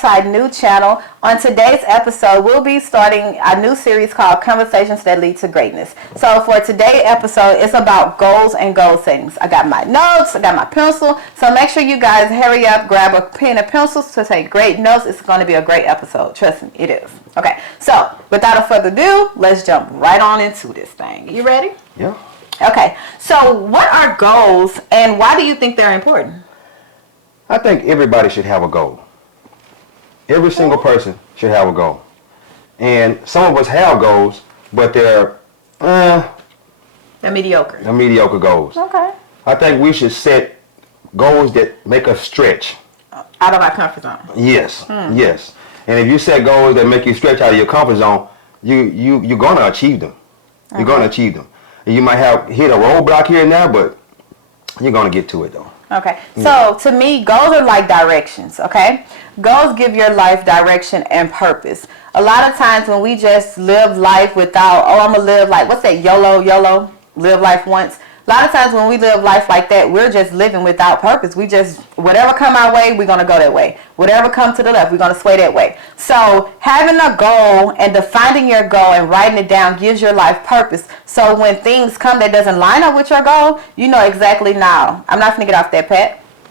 back to our new channel. On today's episode, we'll be starting a new series called Conversations That Lead to Greatness. So for today's episode, it's about goals and goal settings. I got my notes, I got my pencil, so make sure you guys hurry up, grab a pen and pencil to take great notes. It's going to be a great episode. Trust me, it is. Okay, so without further ado, let's jump right on into this thing. You ready? Yeah. Okay, so what are goals and why do you think they're important? I think everybody should have a goal. Every single person should have a goal. And some of us have goals, but they're mediocre. They're mediocre goals. Okay. I think we should set goals that make us stretch. Out of our comfort zone. Yes, yes. And if you set goals that make you stretch out of your comfort zone, you're going to achieve them. You're going to achieve them. And you might have hit a roadblock here and there, but you're going to get to it though. Okay, so to me, goals are like directions, okay? Goals give your life direction and purpose. A lot of times when we just live life without, oh, I'm going to live like, what's that, YOLO, live life once. A lot of times when we live life like that, we're just living without purpose. We just, whatever come our way, we're going to go that way. Whatever come to the left, we're going to sway that way. So having a goal and defining your goal and writing it down gives your life purpose. So when things come that doesn't line up with your goal, you know exactly now. I'm not going to get off that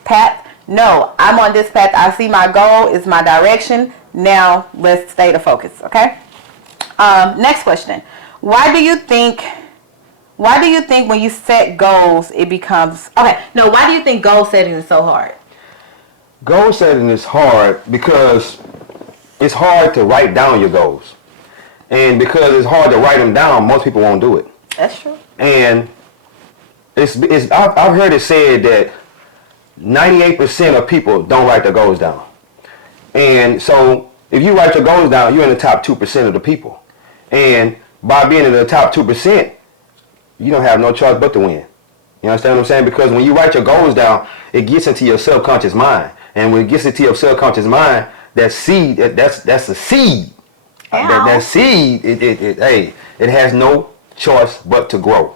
path. No, I'm on this path. I see my goal is my direction. Now let's stay the focus, okay? Next question. Why do you think when you set goals, it becomes... Okay, no, why do you think goal setting is so hard? Goal setting is hard because it's hard to write down your goals. And because it's hard to write them down, most people won't do it. That's true. And I've heard it said that 98% of people don't write their goals down. And so if you write your goals down, you're in the top 2% of the people. And by being in the top 2%, you don't have no choice but to win. You understand what I'm saying? Because when you write your goals down, it gets into your subconscious mind. And when it gets into your subconscious mind, that seed, that's a seed. That seed, it has no choice but to grow.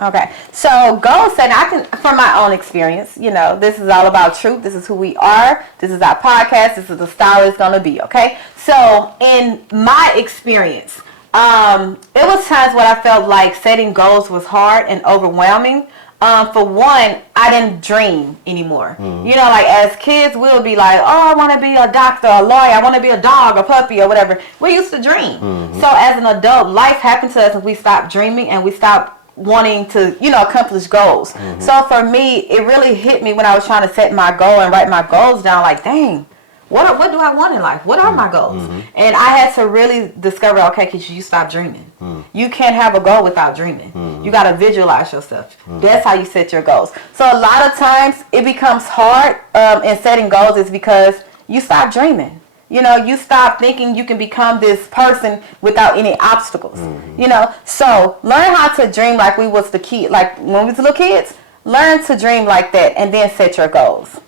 Okay, so goal setting, from my own experience, this is all about truth. This is who we are. This is our podcast. This is the style it's going to be, okay? So in my experience, it was times when I felt like setting goals was hard and overwhelming. For one, I didn't dream anymore. Mm-hmm. Like as kids, we'll be like, oh, I want to be a doctor, a lawyer, I want to be a dog, a puppy, or whatever. We used to dream. Mm-hmm. So as an adult, life happened to us and we stopped dreaming and we stopped wanting to, accomplish goals. Mm-hmm. So for me, it really hit me when I was trying to set my goal and write my goals down, like, dang. What do I want in life? What are my goals? Mm-hmm. And I had to really discover, okay, Keisha, you stop dreaming. Mm-hmm. You can't have a goal without dreaming. Mm-hmm. You got to visualize yourself. Mm-hmm. That's how you set your goals. So a lot of times it becomes hard in setting goals is because you stop dreaming. You stop thinking you can become this person without any obstacles. Mm-hmm. So learn how to dream like we was the kid, like when we was little kids. Learn to dream like that and then set your goals.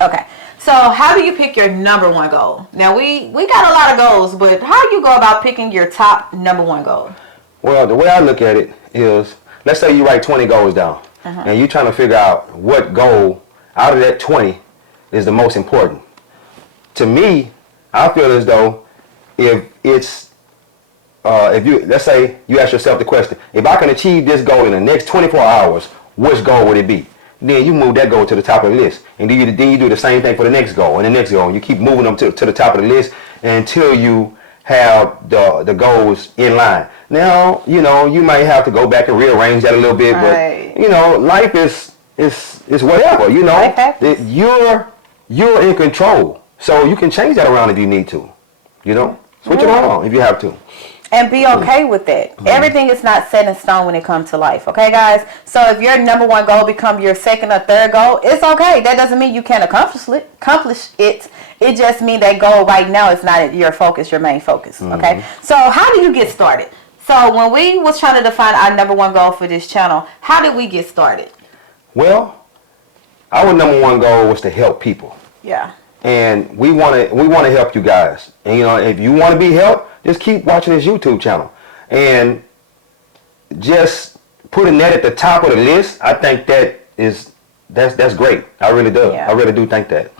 Okay. So how do you pick your number one goal? Now, we got a lot of goals, but how do you go about picking your top number one goal? Well, the way I look at it is, let's say you write 20 goals down, and you're trying to figure out what goal out of that 20 is the most important. To me, I feel as though if let's say you ask yourself the question, if I can achieve this goal in the next 24 hours, which goal would it be? Then you move that goal to the top of the list. And then you do the same thing for the next goal and the next goal. And you keep moving them to the top of the list until you have the goals in line. Now, you might have to go back and rearrange that a little bit. Right. But, life is whatever. You're in control. So you can change that around if you need to. Switch it around if you have to. And be okay with that. Mm-hmm. Everything is not set in stone when it comes to life. Okay, guys? So if your number one goal become your second or third goal, it's okay. That doesn't mean you can't accomplish it. It just means that goal right now is not your focus, your main focus. Mm-hmm. Okay? So how do you get started? So when we was trying to define our number one goal for this channel, how did we get started? Well, our number one goal was to help people. Yeah. And we want to help you guys. And if you want to be helped, just keep watching this YouTube channel. And just putting that at the top of the list, I think that's great. I really do. Yeah. I really do think that.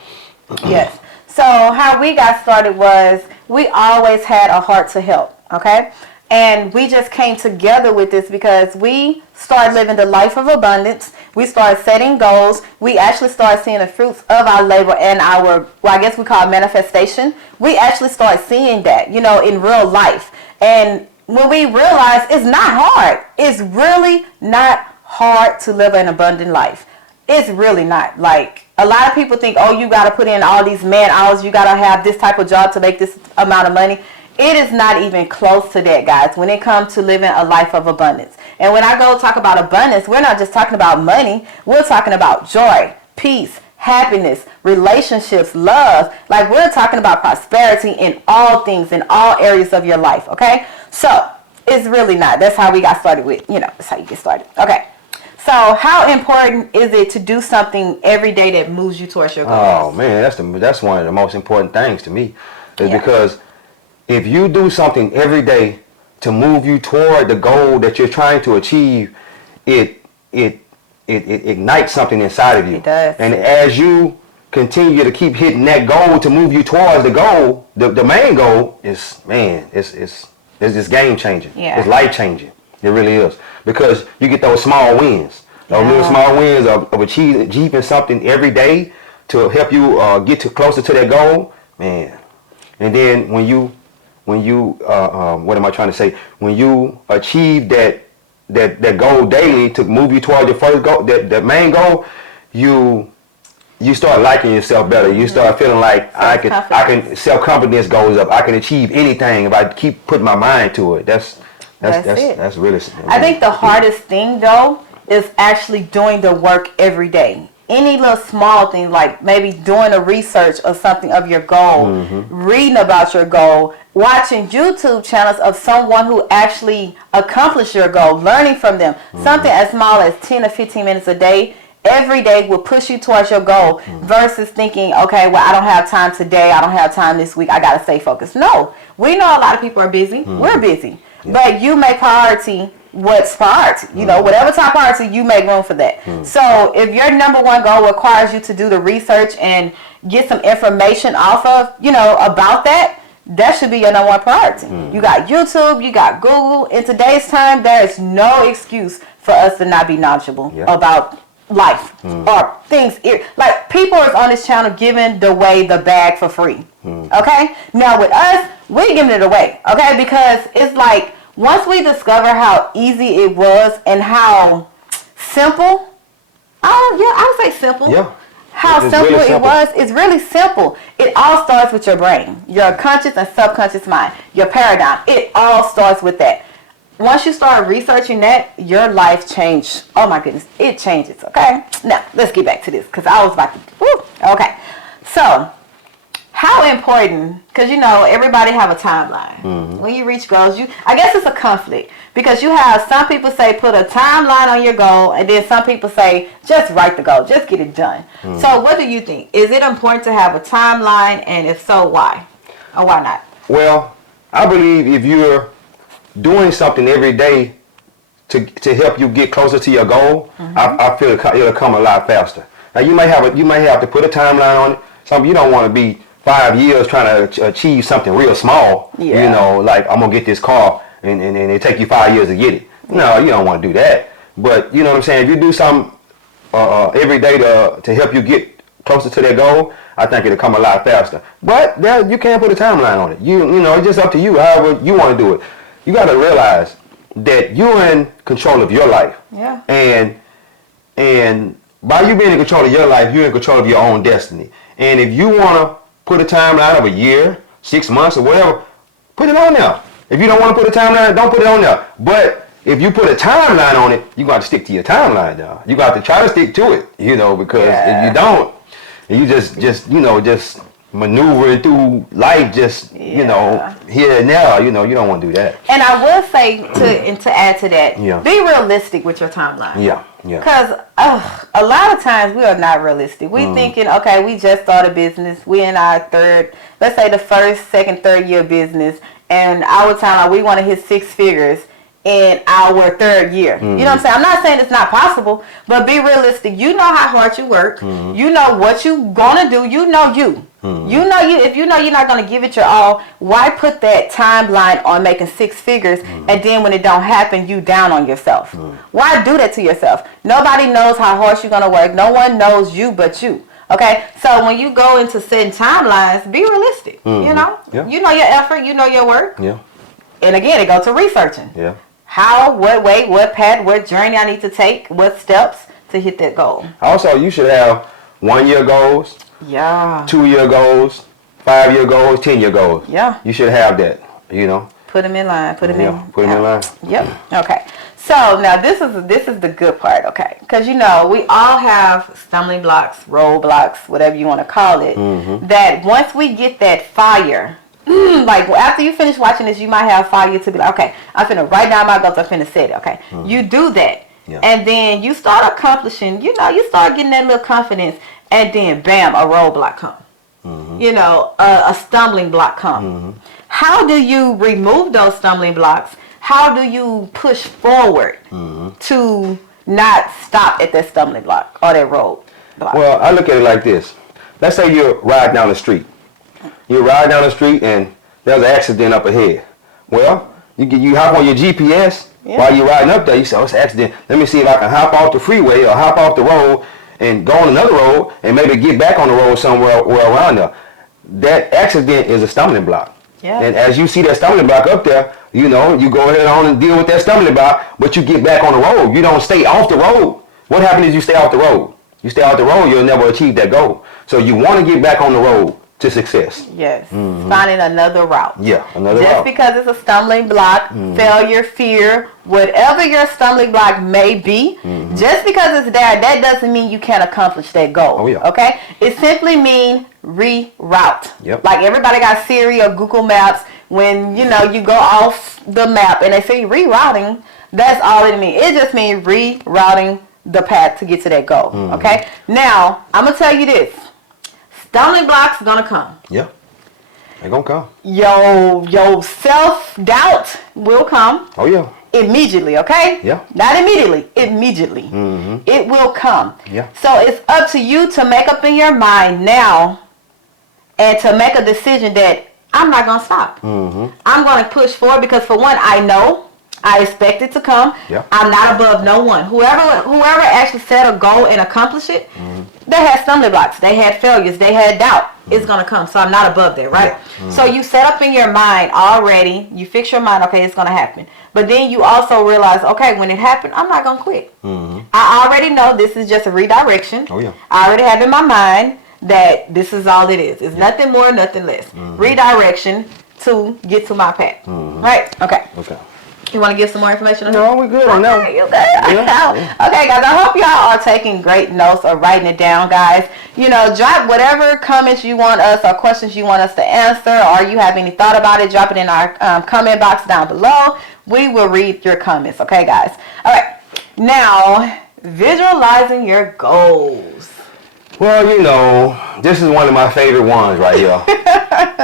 Yes. So how we got started was we always had a heart to help, okay? And we just came together with this because we started living the life of abundance. We started setting goals. We actually started seeing the fruits of our labor and our, well, I guess we call it manifestation. We actually started seeing that, you know, in real life. And when we realized it's not hard, it's really not hard to live an abundant life. It's really not. Like, a lot of people think, oh, you got to put in all these man hours. You got to have this type of job to make this amount of money. It is not even close to that, guys, when it comes to living a life of abundance. And when I go talk about abundance, we're not just talking about money. We're talking about joy, peace, happiness, relationships, love. Like, we're talking about prosperity in all things, in all areas of your life, okay? So, it's really not. That's how we got started with, you know, that's how you get started. Okay. So, how important is it to do something every day that moves you towards your goals? Oh man, that's one of the most important things to me, is because if you do something every day to move you toward the goal that you're trying to achieve, it ignites something inside of you. It does. And as you continue to keep hitting that goal to move you towards the goal, the main goal is, man, it's just game changing. Yeah. It's life changing. It really is, because you get those small wins, those little small wins of achieving something every day to help you get closer to that goal, man. And then when you what am I trying to say? When you achieve that goal daily to move you toward your first goal, that main goal, you start liking yourself better. You start feeling like I can self-confidence goes up. I can achieve anything if I keep putting my mind to it. That's really. I think the hardest thing though is actually doing the work every day. Any little small thing, like maybe doing a research of something of your goal, reading about your goal, watching YouTube channels of someone who actually accomplished your goal, learning from them. Something as small as 10 or 15 minutes a day, every day will push you towards your goal versus thinking, okay, well, I don't have time today. I don't have time this week. I got to stay focused. No, we know a lot of people are busy. We're busy. Yeah. But you make priority what's priority. You know, whatever top priority, you make room for that. So if your number one goal requires you to do the research and get some information off of, you know, about that, that should be your number one priority. You got YouTube, you got Google. In today's time, there is no excuse for us to not be knowledgeable about life or things. Like, people is on this channel giving away the bag for free. Okay? Now with us, we giving it away. Okay? Because it's like, once we discover how easy it was and how simple, I would say simple. Yeah. How simple it was. It's really simple. It all starts with your brain, your conscious and subconscious mind, your paradigm. It all starts with that. Once you start researching that, your life changed. Oh my goodness, it changes. Okay. Now let's get back to this because I was about to. Okay. So, how important? Because you know everybody have a timeline. When you reach goals, I guess it's a conflict because you have some people say put a timeline on your goal, and then some people say just write the goal, just get it done. So, what do you think? Is it important to have a timeline, and if so, why, or why not? Well, I believe if you're doing something every day to help you get closer to your goal, I feel it'll come a lot faster. Now you may have to put a timeline on it. Some you don't want to be 5 years trying to achieve something real small. You know, like I'm gonna get this car and it take you 5 years to get it. No, you don't want to do that. But you know what I'm saying? If you do something every day to help you get closer to that goal, I think it'll come a lot faster. But you can't put a timeline on it. You know, it's just up to you, however you want to do it. You got to realize that you're in control of your life. Yeah. And by you being in control of your life, you're in control of your own destiny. And if you want to put a timeline of a year, 6 months, or whatever, put it on there. If you don't want to put a timeline, don't put it on there. But if you put a timeline on it, you got to stick to your timeline now. You got to try to stick to it, you know, because if you don't, you just maneuvering through life, you know, here and now, you know, you don't want to do that. And I will say to add to that, be realistic with your timeline. Yeah. Because a lot of times we are not realistic. We thinking, okay, we just started business. We in our let's say the first, second, third year business, and our timeline, we want to hit 6 figures in our third year. You know what I'm saying? I'm not saying it's not possible, but be realistic. You know how hard you work. You know what you gonna do. You know you. You know you. If you know you're not gonna give it your all, why put that timeline on making 6 figures and then when it don't happen, you down on yourself? Why do that to yourself? Nobody knows how hard you're gonna work. No one knows you but you. Okay, so when you go into setting timelines, be realistic. You know, you know your effort. You know your work. Yeah. And again, it goes to researching. Yeah. How, what way, what path, what journey I need to take, what steps to hit that goal. Also, you should have 1-year goals, 2-year goals, 5-year goals, 10-year goals. Yeah. You should have that, you know. Put them in line. Put them in line. Yep. Okay. So now this is the good part, okay? Because you know we all have stumbling blocks, roadblocks, whatever you want to call it. That once we get that fire. Like after you finish watching this, you might have fire to be like, okay, I'm finna write down my goals, I'm finna set it, okay? You do that, and then you start accomplishing, you know, you start getting that little confidence, and then bam, a roadblock come. You know, a stumbling block come. How do you remove those stumbling blocks? How do you push forward to not stop at that stumbling block or that road block? Well, I look at it like this. Let's say you're riding down the street. You ride down the street and there's an accident up ahead. Well, you hop on your GPS while you're riding up there. You say, oh, it's an accident. Let me see if I can hop off the freeway or hop off the road and go on another road and maybe get back on the road somewhere around there. That accident is a stumbling block. Yeah. And as you see that stumbling block up there, you know, you go ahead on and deal with that stumbling block, but you get back on the road. You don't stay off the road. What happens is you stay off the road. You stay off the road, you'll never achieve that goal. So you want to get back on the road to success. Yes. Finding another route. Yeah, another route. Just because it's a stumbling block, failure, fear, whatever your stumbling block may be, just because it's there, that doesn't mean you can't accomplish that goal. Oh, yeah. Okay? It simply means reroute. Yep. Like everybody got Siri or Google Maps. When, you know, you go off the map and they say rerouting, that's all it means. It just means rerouting the path to get to that goal. Okay? Now, I'm going to tell you this. Stumbling blocks gonna come. Yeah, they're gonna come. Your self-doubt will come. Oh yeah. Immediately, okay? Yeah. Not immediately. Immediately. It will come. Yeah. So it's up to you to make up in your mind now and to make a decision that I'm not gonna stop. I'm gonna push forward because for one, I expect it to come. Yeah. I'm not above no one. Whoever actually set a goal and accomplished it, they had stumbling blocks. They had failures. They had doubt. It's going to come. So I'm not above that, right? So you set up in your mind already. You fix your mind, okay, it's going to happen. But then you also realize, okay, when it happened, I'm not going to quit. I already know this is just a redirection. Oh, yeah. I already have in my mind that this is all it is. It's nothing more, nothing less. Redirection to get to my path. Right? Okay. You want to give some more information on that? No, we're good on that. Okay, you good? Yeah. Okay, guys, I hope y'all are taking great notes or writing it down, guys. You know, drop whatever comments you want us or questions you want us to answer, or you have any thought about it, drop it in our comment box down below. We will read your comments, okay, guys? All right, now, visualizing your goals. Well, you know, this is one of my favorite ones right here.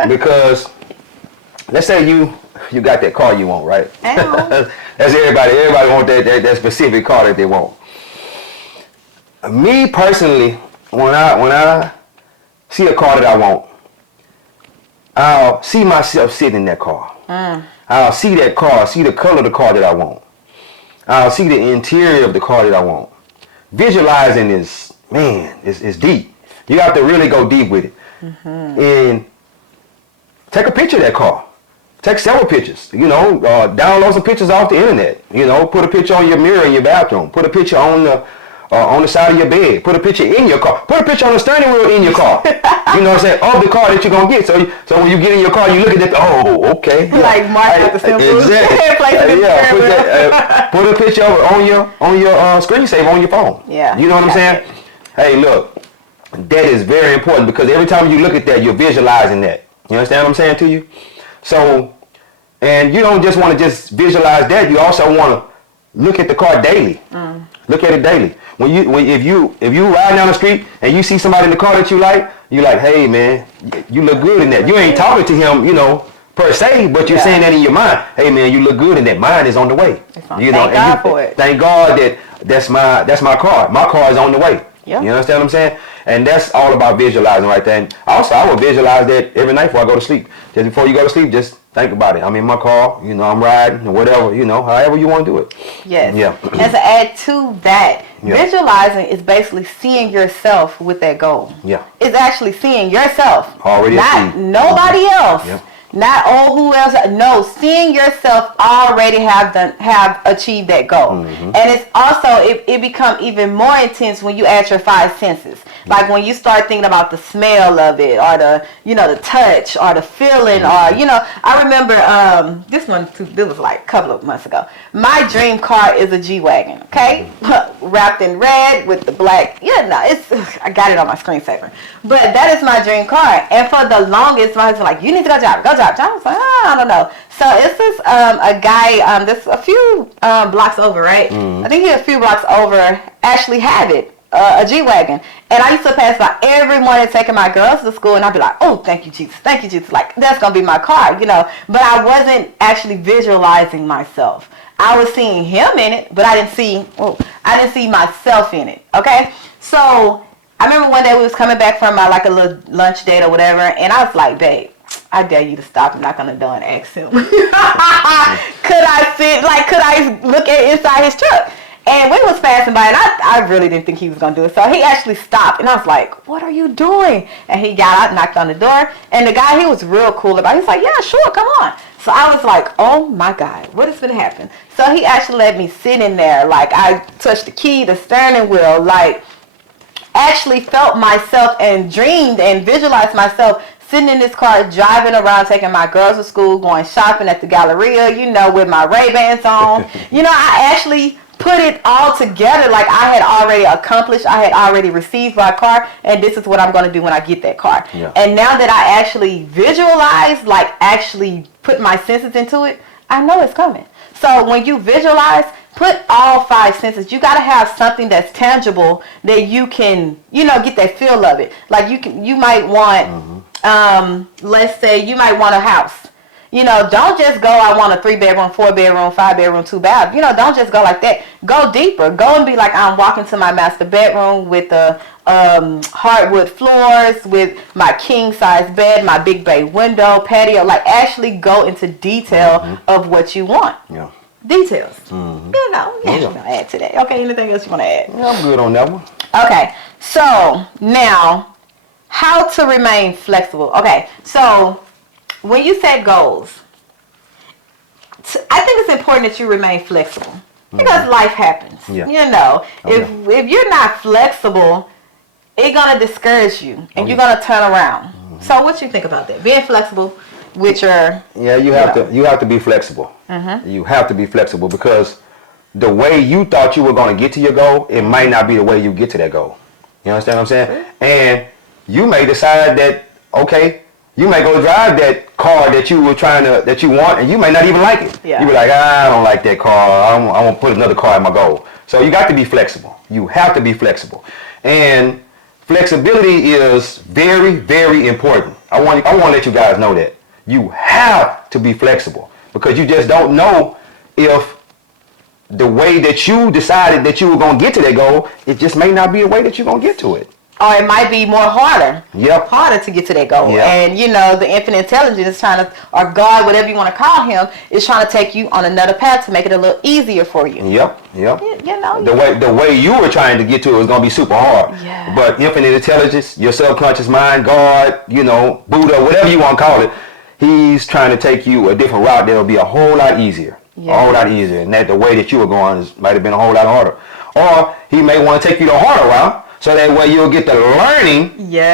Because, let's say you got that car you want, right? That's everybody. Everybody want that specific car that they want. Me personally, when I see a car that I want, I'll see myself sitting in that car. I'll see that car, see the color of the car that I want. I'll see the interior of the car that I want. Visualizing is deep. You have to really go deep with it. And take a picture of that car. Take several pictures, you know, download some pictures off the internet, you know, put a picture on your mirror in your bathroom, put a picture on the side of your bed, put a picture in your car, put a picture on the steering wheel in your car, you know what I'm saying, of the car that you're going to get. So when you get in your car, you look at that, oh, okay. Yeah. Like mark out the symbols. Exactly. Put a picture on your screensaver on your phone. Yeah. You know what I'm saying? Hey, look, that is very important because every time you look at that, you're visualizing that. You understand what I'm saying to you? So, and you don't just want to just visualize that. You also want to look at the car daily. Look at it daily. If you ride down the street and you see somebody in the car that you like, you're like, hey man, you look good in that. You ain't talking to him, you know, per se, but you're saying that in your mind. Hey man, you look good, and that mine is on the way. You know, thank God for it. Thank God that's my car. My car is on the way. Yeah. You understand what I'm saying? And that's all about visualizing right there. And also, I will visualize that every night before I go to sleep. Just before you go to sleep, just think about it. I'm in my car, you know, I'm riding or whatever, you know, however you want to do it. Yes. Yeah. And to add to that, visualizing is basically seeing yourself with that goal. Yeah. It's actually seeing yourself. Already not achieved. Nobody else. Yeah. Not who else. No, seeing yourself already have achieved that goal. Mm-hmm. And it's also it becomes even more intense when you add your five senses. Like when you start thinking about the smell of it, or the the touch, or the feeling, or I remember this was like a couple of months ago. My dream car is a G-Wagon, okay, wrapped in red with the black. I got it on my screensaver. But that is my dream car, and for the longest, my husband was like, "You need to go drive. I was like, I don't know. So it's this a guy this a few blocks over, right? I think he's a few blocks over. Actually have it. A G-Wagon. And I used to pass by every morning taking my girls to school, and I'd be like, oh, thank you, Jesus. Like, that's going to be my car, But I wasn't actually visualizing myself. I was seeing him in it, but I didn't see myself in it, okay? So I remember one day we was coming back from a little lunch date or whatever, and I was like, babe, I dare you to stop and knock on the door and ask him. Could I look inside his truck? And we was passing by, and I really didn't think he was going to do it. So he actually stopped, and I was like, what are you doing? And he got out, knocked on the door, and the guy, he was real cool about it. He was like, yeah, sure, come on. So I was like, oh, my God, what is going to happen? So he actually let me sit in there. Like, I touched the key, the steering wheel, like, actually felt myself and dreamed and visualized myself sitting in this car, driving around, taking my girls to school, going shopping at the Galleria, with my Ray-Bans on. I actually put it all together, like I had already accomplished, I had already received my car, and this is what I'm going to do when I get that car. Yeah. And now that I actually visualize, like actually put my senses into it, I know it's coming. So when you visualize, put all five senses. You got to have something that's tangible that you can, get that feel of it. Like you might want, let's say you might want a house. Don't just go, I want a 3-bedroom, 4-bedroom, 5-bedroom, 2-bath. Don't just go like that. Go deeper. Go and be like, I'm walking to my master bedroom with the hardwood floors, with my king-size bed, my big bay window, patio. Like, actually go into detail of what you want. Yeah. Details. Add to that. Okay, anything else you want to add? Yeah, I'm good on that one. Okay, so now, how to remain flexible. Okay, so when you set goals, I think it's important that you remain flexible because life happens. Yeah. If you're not flexible, it's gonna discourage you, and you're gonna turn around. So, what you think about that? Being flexible with your you have to be flexible. You have to be flexible because the way you thought you were going to get to your goal, it might not be the way you get to that goal. You understand what I'm saying? And you may decide that, okay, you may go drive that car that you want, and you may not even like it. Yeah. You be like, I don't like that car. I want to put another car in my goal. So you got to be flexible. You have to be flexible. And flexibility is very, very important. I want to let you guys know that. You have to be flexible because you just don't know if the way that you decided that you were going to get to that goal, it just may not be a way that you're going to get to it. Or it might be more harder. Yep. Harder to get to that goal. Yep. And the infinite intelligence is trying to, or God, whatever you want to call him, is trying to take you on another path to make it a little easier for you. Yep. The way you were trying to get to it was going to be super hard. Yeah. But infinite intelligence, your subconscious mind, God, Buddha, whatever you want to call it, he's trying to take you a different route that'll be a whole lot easier. Yeah. A whole lot easier. And that the way that you were going might have been a whole lot harder. Or he may want to take you the harder route so that way you'll get the learning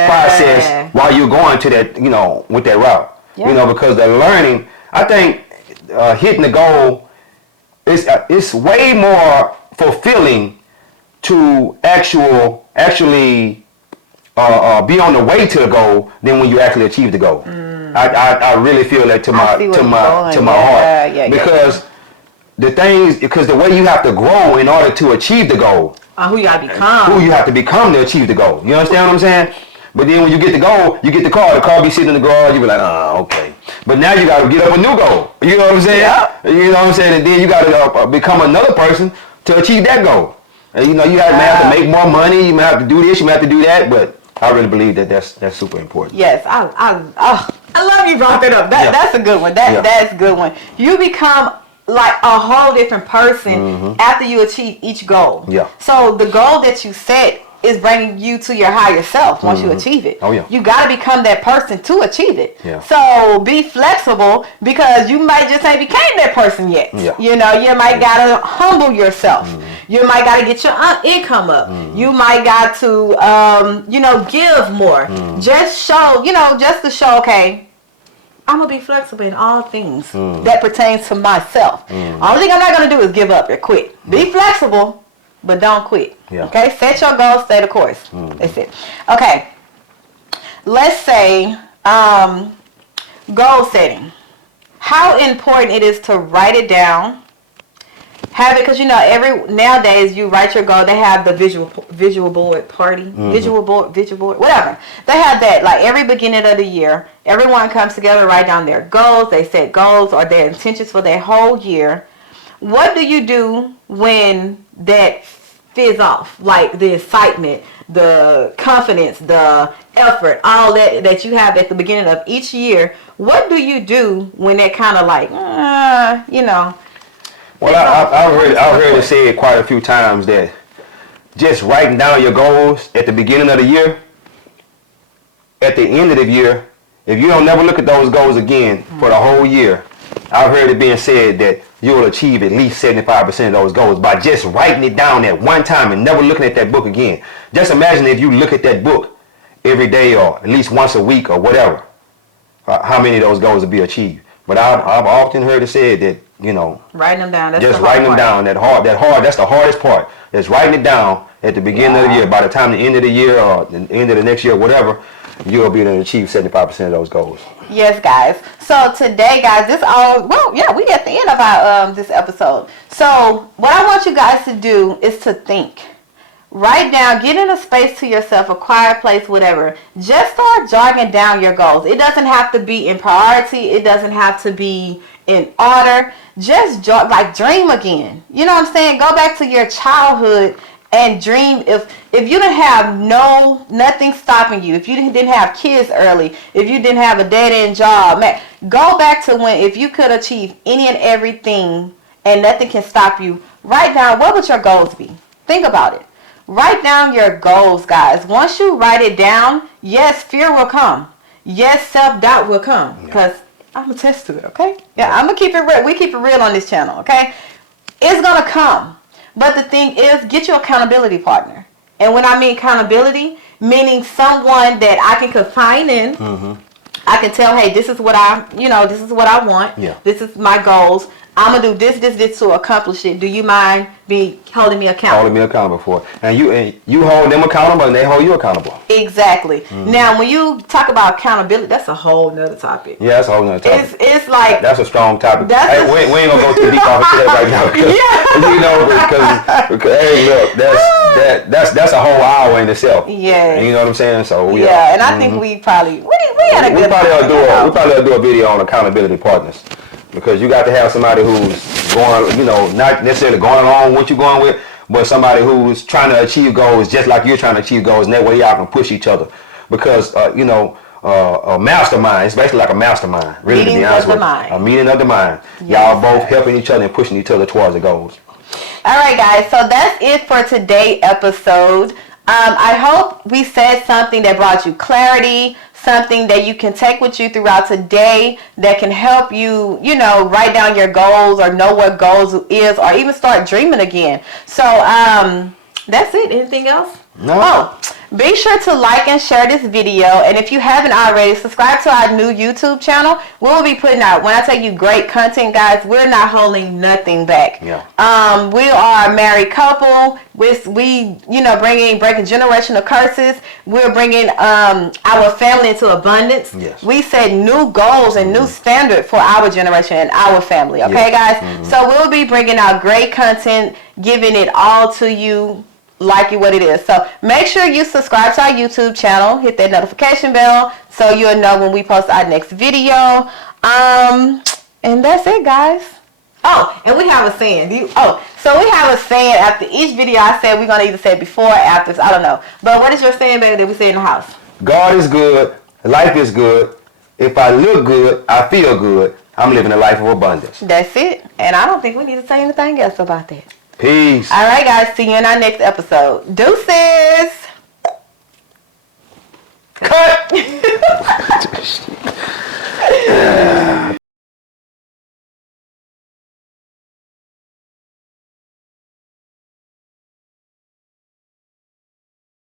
process while you're going to that, with that route. Yeah. Because the learning, I think hitting the goal it's way more fulfilling to actually be on the way to the goal than when you actually achieve the goal. I really feel that to my heart because the way you have to grow in order to achieve the goal. Who you gotta become. Who you have to become to achieve the goal. You understand what I'm saying? But then when you get the goal, you get the car be sitting in the garage, you be like, okay. But now you got to get up a new goal. You know what I'm saying? Yeah. You know what I'm saying? And then you got to become another person to achieve that goal. And you know, you may have to make more money, you may have to do this, you may have to do that, but I really believe that that's super important. Yes, I love you brought that up. That's a good one. That's a good one. You become like a whole different person after you achieve each goal. Yeah. So the goal that you set is bringing you to your higher self once you achieve it. Oh, yeah. You got to become that person to achieve it. Yeah. So be flexible because you might just ain't became that person yet. Yeah. You know, you might got to humble yourself. You might got to get your income up. You might got to, you know, give more. Just show, you know, just to show, okay, I'm going to be flexible in all things that pertains to myself. Only thing I'm not going to do is give up or quit. Be flexible. But don't quit. Yeah. Okay? Set your goals, stay the course. That's it. Okay. Let's say goal setting. How important it is to write it down. Have it, because you know, nowadays you write your goal, they have the visual board party, visual board, whatever. They have that like every beginning of the year. Everyone comes together, write down their goals. They set goals or their intentions for their whole year. What do you do when that fizz off? Like the excitement, the confidence, the effort, all that you have at the beginning of each year. What do you do when that kind of like, you know? Well, I've heard it said quite a few times that just writing down your goals at the beginning of the year, at the end of the year, if you don't never look at those goals again for the whole year, I've heard it being said that you will achieve at least 75% of those goals by just writing it down at one time and never looking at that book again. Just imagine if you look at that book every day or at least once a week or whatever, how many of those goals will be achieved. But I've often heard it said that, you know, writing them down. That's just writing them down. That's the hardest part. Is writing it down at the beginning of the year. By the time the end of the year or the end of the next year, whatever, you'll be able to achieve 75% of those goals. Yes, guys. So today, guys, we at the end of our this episode. So what I want you guys to do is to think. Write down, get in a space to yourself, a quiet place, whatever. Just start jogging down your goals. It doesn't have to be in priority. It doesn't have to be in order. Just dream again. You know what I'm saying? Go back to your childhood and dream. If you didn't have nothing stopping you, if you didn't have kids early, if you didn't have a dead-end job, man, go back to when, if you could achieve any and everything and nothing can stop you, write down what would your goals be. Think about it. Write down your goals, guys. Once you write it down, yes, fear will come. Yes, self-doubt will come. Because I'm going to test to it, okay? Yeah, I'm going to keep it real. We keep it real on this channel, okay? It's going to come. But the thing is, get your accountability partner. And when I mean accountability, meaning someone that I can confine in. I can tell, hey, this is what I want. Yeah. This is my goals. I'm going to do this to accomplish it. Do you mind holding me accountable? Holding me accountable for it. And you hold them accountable and they hold you accountable. Exactly. Now, when you talk about accountability, that's a whole nother topic. Yeah, that's a whole nother topic. It's like... That's a strong topic. We ain't going to go too deep off into that right now. Because hey, look, that's a whole hour in itself. Yeah. You know what I'm saying? So yeah, and I think we probably... We probably ought to do a video on accountability partners. Because you got to have somebody who's going, not necessarily going along with what you're going with, but somebody who's trying to achieve goals just like you're trying to achieve goals, and that way y'all can push each other. Because, a mastermind, it's basically like a mastermind, really, to be honest with you. A meeting of the mind. Yes. Y'all both helping each other and pushing each other towards the goals. All right, guys. So that's it for today's episode. I hope we said something that brought you clarity, something that you can take with you throughout today that can help you, write down your goals or know what goals is, or even start dreaming again. So that's it. Anything else? No. Oh, be sure to like and share this video, and if you haven't already, subscribe to our new YouTube channel. We'll be putting out, when I tell you great content, guys, we're not holding nothing back. Yeah. We are a married couple. We breaking generational curses. We're bringing our family into abundance. Yes. We set new goals and new standard for our generation and our family. Okay, guys? So we'll be bringing out great content, giving it all to you like it what it is. So make sure you subscribe to our YouTube channel, hit that notification bell so you'll know when we post our next video. And that's it, guys. Oh, and we have a saying. So we have a saying after each video. I said we're gonna either say before or after. I don't know. But what is your saying, baby, that we say in the house? God is good. Life is good. If I look good, I feel good. I'm living a life of abundance. That's it. And I don't think we need to say anything else about that. Peace. All right, guys. See you in our next episode. Deuces. Cut.